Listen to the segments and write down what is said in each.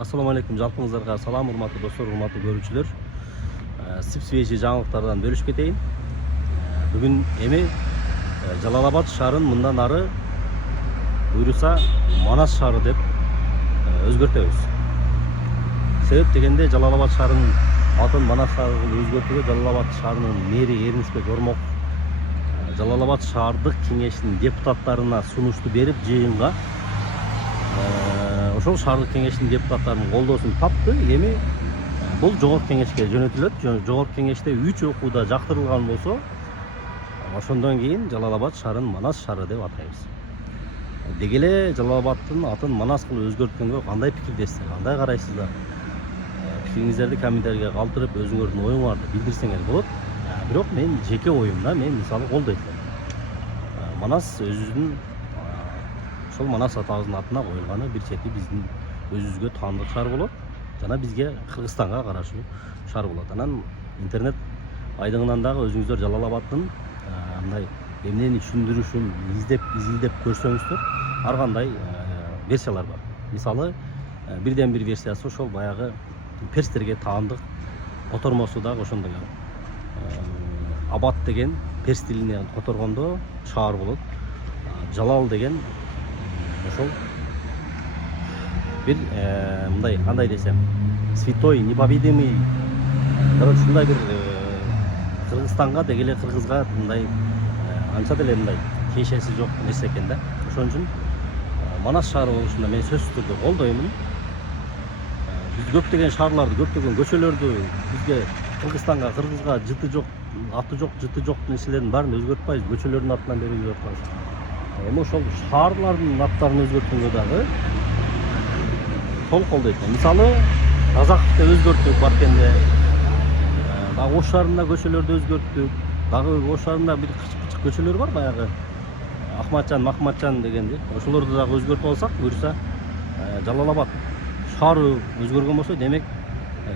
Assalamu alaikum, жалпыңыздарга салам, урматтуу достор, урматтуу көрүүчүлөр. Сип-свежий жаңылыктардан бөлүшүп кетейин. Бүгүн эми Жалал-Абад шаарын мындан ары буйруса Манас шаары деп өзгөртөбүз. Себеп дегенде Жалал-Абад шаарынын атын Манас шаары кылып өзгөртүүгө Жалал-Абад шаарынын мэри Эрнисбек Ормок Жалал-Абад шаардык кеңешинин депутаттарына сунушту берип жыйынга ошол шаардык кеңештин депутаттарынын колдоосун тапты. Эми бул жогорку кеңешке жөнөтүлөт. Жогорку кеңеште 3 окууда жактырылган болсо, ошондон кийин Жалал-Абад шаарын Манас шаары деп атайбыз. Деги эле Жалал-Абадтын атын Манас кылып өзгөрткөнгө кандай пикирдесиздер, кандай карайсыздар? Пикириңиздерди комментарийге калтырып, өзүңөрдүн оюңарды билдирсеңер болот. Бирок мен жеке оюмда мен мисалы колдойт элем. Манас өзүнүн ошол Манас атабыздын атына коюлганы бир чети биздин өзүбүзгө таандык шаар болот жана бизге Кыргызстанга карашуу шаар болот. Анан интернет айдыңынан дагы өзүңүздөр Жалал-Абадтын мындай эмнени түшүндүрүшүн изилдеп көрсөңүздөр ар кандай версиялар бар. Мисалы бирден бир версиясы ошол баягы перстерге таандык котормосу дагы ошондой. Абад деген перс тилине которгондо шаар болот. Жалал деген ошол бир мындай кандай десем, святой, непобедимый, короче, мындай бир Кыргызстанга деги эле кыргызга мындай анча деле мындай тиешеси жок нерсе экен да. Ошон үчүн Манас шаары болушунда мен сөзсүз түрдө колдоймун. Биз көптөгөн шаарларды, көптөгөн көчөлөрдү бизге Кыргызстанга, кыргызга жыты жок, аты жок, жыты жок нерселердин баарын өзгөртпайбыз. Көчөлөрдүн атынан берип жатабыз. Эми ошол шаарлардын аттарын өзгөрткөнгө дагы толук колдойт. Мисалы, Казаковду өзгөрттүк баркенде, дагы Ош шаарында көчөлөрдү өзгөрттүк. Дагы Ош шаарында бир кычык көчөлөр бар, баягы Махматжан дегенди. Ошолорду дагы өзгөртүп алсак, буюрса Жалал-Абад шаары өзгөргөн болсо, демек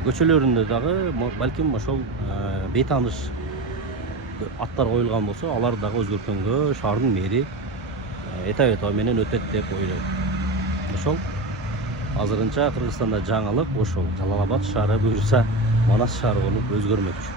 көчөлөрүндө дагы балким ошол бейтааныш аттар коюлган болсо, аларды дагы өзгөрткөнгө шаардын мэри этабет менен өтөт деп ойлойм. Ошол азырынча Кыргызстанда жаңылык ошол Жалал-Абад шаары буюрса Манас шаары болуп өзгөрмөкчү.